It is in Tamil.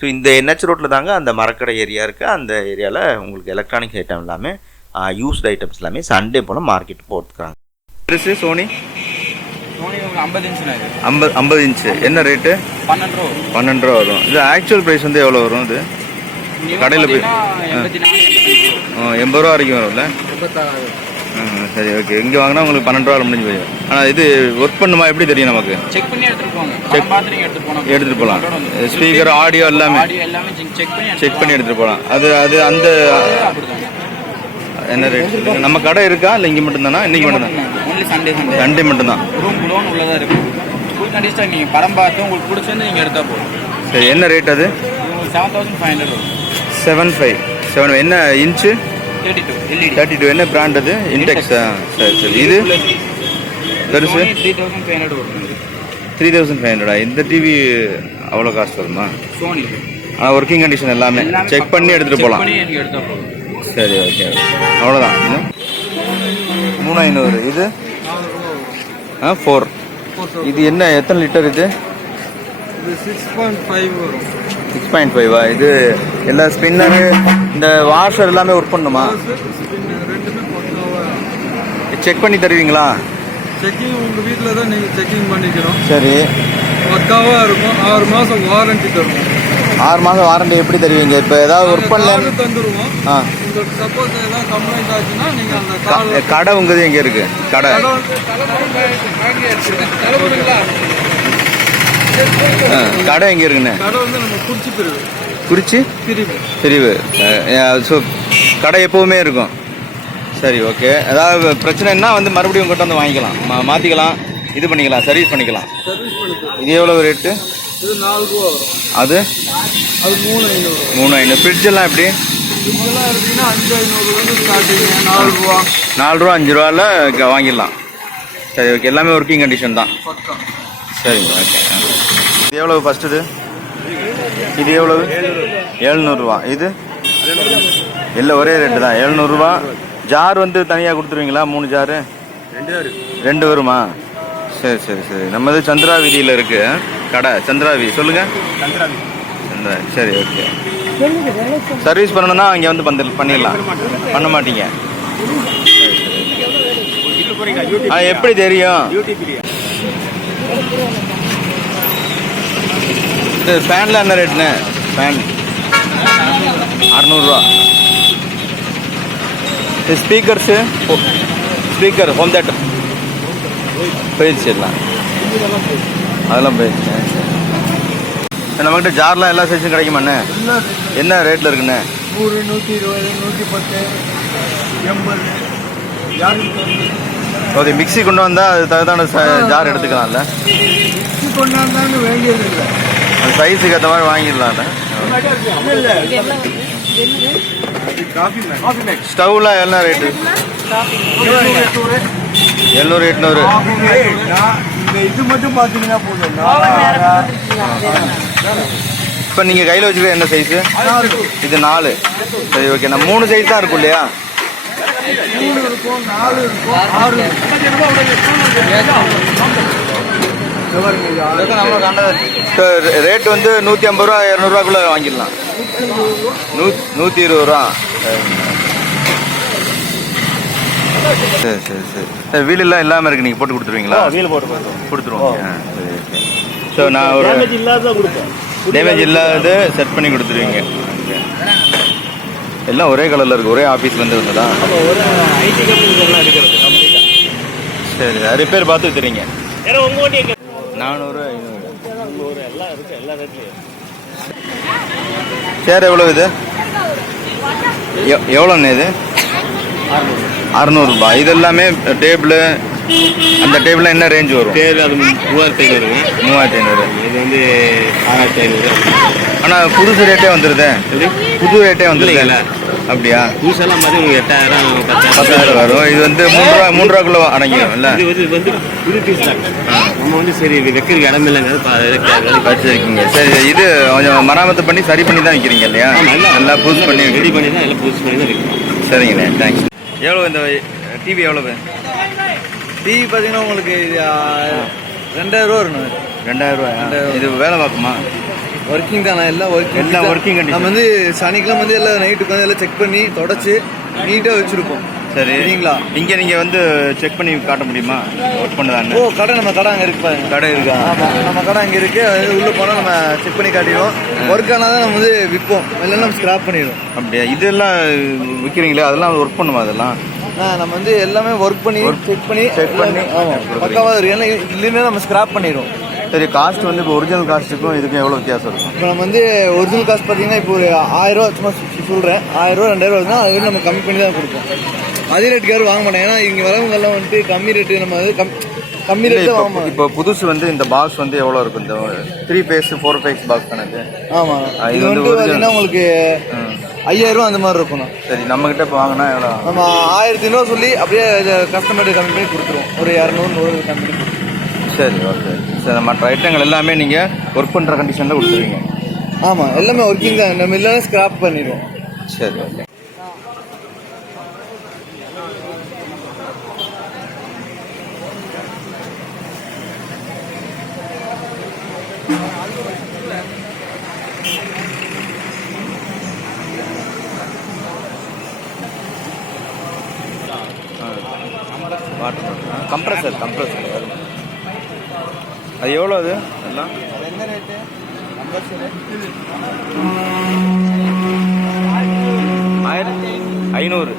ஸோ இந்த என்ஹெச் ரோட்டில் தாங்க அந்த மரக்கடை ஏரியா இருக்குது. அந்த ஏரியாவில் உங்களுக்கு எலக்ட்ரானிக்ஸ் ஐட்டம் எல்லாமே யூஸ்ட் ஐட்டம்ஸ் எல்லாமே சண்டே போல் மார்க்கெட் போட்டுக்கிறாங்க. பெருசு சோனி 50 இன்ச்சு என்ன ரேட்டு? 12 ரூபா வரும். இது ஆக்சுவல் ப்ரைஸ் வந்து எவ்வளோ வரும்? இது கடையில் போய் 80 ரூபா வரைக்கும் வரும்ல? சரி, ஓகே. இங்கே வாங்கினா உங்களுக்கு 12 ரூபா முடிஞ்சு போயிடும். ஆனால் இது ஒர்க் பண்ணுமா எப்படி தெரியும் நமக்கு? செக் பண்ணி எடுத்துகிட்டு போகலாம். ஸ்பீக்கர் ஆடியோ எல்லாமே செக் பண்ணி எடுத்துகிட்டு போகலாம். அது அந்த என்ன ரேட்? நம்ம கடை இருக்கா இல்லை இங்கே மட்டும்தானா? இன்னைக்கு மட்டும்தான், சண்டே மட்டும்தான். நீங்கள் படம் பார்த்து உங்களுக்கு பிடிச்சிருந்து நீங்கள் எடுத்தால் போதும். சரி, என்ன ரேட் அது? 7500 வரும். 7 என்ன இன்ச்சு? 32 என்ன பிராண்ட் அது? இன்டெக்ஸா? சரி சரி. இது பெருசு 3500 வரும். 3500. இந்த டிவி அவ்வளோ காஸ்ட் வருமா? சோனி. ஆனால் ஒர்க்கிங் கண்டிஷன் எல்லாமே செக் பண்ணி எடுத்துகிட்டு போகலாம். சரி, ஓகே. அவ்வளோதான். 3500. இது 4. இது என்ன எத்தனை லிட்டர்? இது 6.5 வரும். 6.5. இது எல்லா ஸ்பின்னரு இந்த வாஷர் எல்லாமே ஒர்க் பண்ணுமா? செக் பண்ணி தருவீங்களா? செக்கிங் உங்கள் வீட்டில் தான் நீங்கள் செக்கிங் பண்ணிக்கணும். சரி, பக்காவாக இருக்கும். 6 மாதம் வாரண்டி தரும். 6 மாதம் வாரண்டி எப்படி தருவீங்க? இப்போ ஏதாவது ஒர்க் பண்ணல தந்துடுவோம். உங்களுக்கு சப்போஸ் ஏதாவது கம்ப்ளைண்ட் ஆச்சுன்னா நீங்கள் அந்த கடை உங்கள் எங்கே இருக்குது? கடை கடை எங்கே இருக்குண்ணே? கடை வந்து நம்ம குறிச்சி பிரிவு. ஸோ கடை எப்போவுமே இருக்கும். சரி, ஓகே. ஏதாவது பிரச்சனைன்னா வந்து மறுபடியும் உங்கள்கிட்ட வந்து வாங்கிக்கலாம், மாற்றிக்கலாம், இது பண்ணிக்கலாம், சர்வீஸ் பண்ணிக்கலாம். இது எவ்வளோ ரேட்டு? இது 4 ரூபா வரும். அது 3500. ஃப்ரிட்ஜ் எல்லாம் எப்படி? ஃப்ரிட்ஜெல்லாம் எடுத்தீங்கன்னா 5500 ஸ்டார்டிங். 4 ரூபா 5 ரூபாவில் வாங்கிடலாம். சரி, ஓகே. எல்லாமே ஒர்க்கிங் கண்டிஷன் தான். சரிங்க, ஓகே. இது எவ்வளவு ஃபஸ்ட்டு? இது எவ்வளவு? 700 இது எல்லாம் ஒரே ரேட்டு தான், 700. ஜார் வந்து தனியாக கொடுத்துருவீங்களா? 3 ஜாரு 2 வருமா? சரி சரி சரி. நம்ம இது சந்திரா வீதியில் இருக்குது கடை. சந்திரா வீதி சொல்லுங்கள். சந்திரா. சரி, ஓகே. சர்வீஸ் பண்ணணும்னா அங்கே வந்து பண்ணிடலாம். பண்ண மாட்டீங்க? எப்படி தெரியும்? இது ஃபேனில் என்ன ரேட்டுண்ணே? ஃபேன் 600 ரூபா. ஸ்பீக்கர்ஸு ஸ்பீக்கர் ஹோம் தேட்டர் போயிடுச்சுலாம், அதெல்லாம் போயிடுச்சு. நம்மகிட்ட ஜார்லாம் எல்லா சைஸும் கிடைக்குமாண்ணே? என்ன ரேட்டில் இருக்குண்ணே? 100, 120, 110, 80. ஓகே. மிக்ஸி கொண்டு வந்தால் அது தகுந்தான ஜார் எடுத்துக்கலாம்ல? மிக்ஸி கொண்டு வந்தான்னு வேண்டியது இல்லை, அந்த சைஸுக்கு ஏற்ற மாதிரி வாங்கிடலாம்ண்ணே. ஸ்டவ்லாம் என்ன ரேட்டு? 700, 800. இது மட்டும் பார்த்தீங்கன்னா போதும். இப்போ நீங்கள் கையில் வச்சுக்க என்ன சைஸு? இது 4. சரி, ஓகே. நான் 3 சைஸ் தான் இருக்கும் இல்லையா? 3 இருக்கும், 4 இருக்கும், 6 ரேட் வந்து 150 ரூபா 200 ரூபாக்குள்ள வாங்கிடலாம். 120 ரூபா. சரி சரி சரி. வீலெல்லாம் இல்லாமல் இருக்குது, நீங்கள் போட்டு கொடுத்துருவீங்களா? வீல் போட்டு கொடுத்துருவோம். சரி, ஓகே. ஸோ நான் ஒரு டேமேஜ் இல்லாத செட் பண்ணி கொடுத்துருவீங்க. எல்லாம் ஒரே கலரில் இருக்குது, ஒரே ஆஃபீஸ் வந்து வந்ததா? சரி, ரிப்பேர் பார்த்து தருவீங்க. 400, 500 எல்லாம் இருக்குது, எல்லா ரேட்லையும். சேர் எவ்வளோ இது? எவ்வளோண்ணே இது? 600 ரூபாய். இது எல்லாமே டேபிள். அந்த டேபிள் என்ன ரேஞ்ச் வரும்? டேபிள் அது 3500. 3500. இது வந்து 6500. ஆனால் புதுசு ரேட்டே வந்துடுது. புது ரேட்டே வந்துடுது. அப்படியா? புதுசெல்லாம் பார்த்து உங்களுக்கு 8000, 10,000 வரும். இது வந்து 3 ரூபாக்குள்ள அடங்கிடும் இல்லை? இது வந்து புது பீஸ் தான். நம்ம வந்து சரி இது வைக்கிறதுக்கு இடம் இல்லைங்கிறது வச்சுருக்கீங்க. சரி, இது கொஞ்சம் மராமத்து பண்ணி சரி பண்ணி தான் விற்கிறீங்க இல்லையா? நல்லா புதுசு பண்ணி ரெடி பண்ணி தான் எல்லாம் புதுசு பண்ணி தான் விற்கிறோம். சரிங்கண்ணே, தேங்க்ஸ். எவ்வளோ இந்த டிவி எவ்வளவு? டிவி பார்த்தீங்கன்னா உங்களுக்கு 2000 ரூபா இருக்கணும். 2000 ரூபாய். இது வேலை பார்க்குமா? ஒர்க்கிங் தானே எல்லாம் ஒர்க்கிங் எல்லாம் working condition. நம்ம வந்து சனிக்கிழமை வந்து எல்லாம் நைட்டுக்கு வந்து எல்லாம் செக் பண்ணி தொடச்சி நீட்டாக வச்சுருப்போம். சரி சரிங்களா? இங்கே நீங்கள் வந்து செக் பண்ணி காட்ட முடியுமா ஒர்க் பண்ணுதான்னு? ஓ கடை நம்ம கடை அங்கே இருக்கு பாருங்க. கடை இருக்கா? ஆமாம் நம்ம கடை அங்கே இருக்குது. அது உள்ளே போனால் நம்ம செக் பண்ணி காட்டிடுவோம். ஒர்க் ஆனால் தான் நம்ம வந்து விற்போம், இல்லைன்னா நம்ம ஸ்க்ராப் பண்ணிடுவோம். அப்படியா? இதெல்லாம் விற்கிறீங்களே அதெல்லாம் ஒர்க் பண்ணுமா அதெல்லாம்? நம்ம வந்து எல்லாமே ஒர்க் பண்ணி செக் பண்ணி ஆமாம் பக்காவாக இருக்குது. ஏன்னா இல்லைன்னா நம்ம ஸ்க்ராப் பண்ணிடுவோம். சரி காஸ்ட் வந்து இப்போ ஒரிஜினல் காஸ்ட்டுக்கும் இதுக்கும் எவ்வளோ வித்தியாசம் இருக்கும்? இப்போ நம்ம வந்து ஒரிஜினல் காஸ்ட் பார்த்தீங்கன்னா இப்போ ஒரு 1000 ரூபா சும்மா சொல்கிறேன், 1000 ரூபா 2000 ரூபா அது வந்து நம்ம கம்மி பண்ணி தான் கொடுப்போம். அதே ரேட்டுக்கு யாரும் வாங்க மாட்டோம். ஏன்னா இங்கே வரவங்கெல்லாம் வந்துட்டு கம்மி ரேட்டு நம்ம வந்து கம்மி ரேட்டு வாங்க மாட்டோம். இப்போ புதுசு வந்து இந்த பாக்ஸ் வந்து எவ்வளோ இருக்கும்? இந்த 3 ஃபேஸ் 4 ஃபேஸ் பாக்ஸ் கணக்கு. ஆமாம் இது இது வந்து வந்து பார்த்தீங்கன்னா உங்களுக்கு 5000 ரூபா அந்த மாதிரி இருக்கணும். சரி நம்மக்கிட்ட இப்போ வாங்கினா எவ்வளோ? நம்ம 1500 சொல்லி அப்படியே கஸ்டமர்கிட்ட கம்மி பண்ணி கொடுத்துருவோம். ஒரு 200 100 கம்மி பண்ணி கொடுத்துருவோம். சரி ஓகே. சரி மற்ற ஐட்டங்கள் எல்லாமே நீங்கள் ஒர்க் பண்ணுற கண்டிஷனில் கொடுத்துருவீங்க? ஆமாம் எல்லாமே ஒர்க்கிங் தான். நம்ம இல்லைன்னா ஸ்க்ராப் பண்ணிடுவோம். சரி ஓகே. வாட்டர் கம்ப்ரஸர் அது எவ்வளோ அது எல்லாம்? என்ன ரேட்டு? 1500.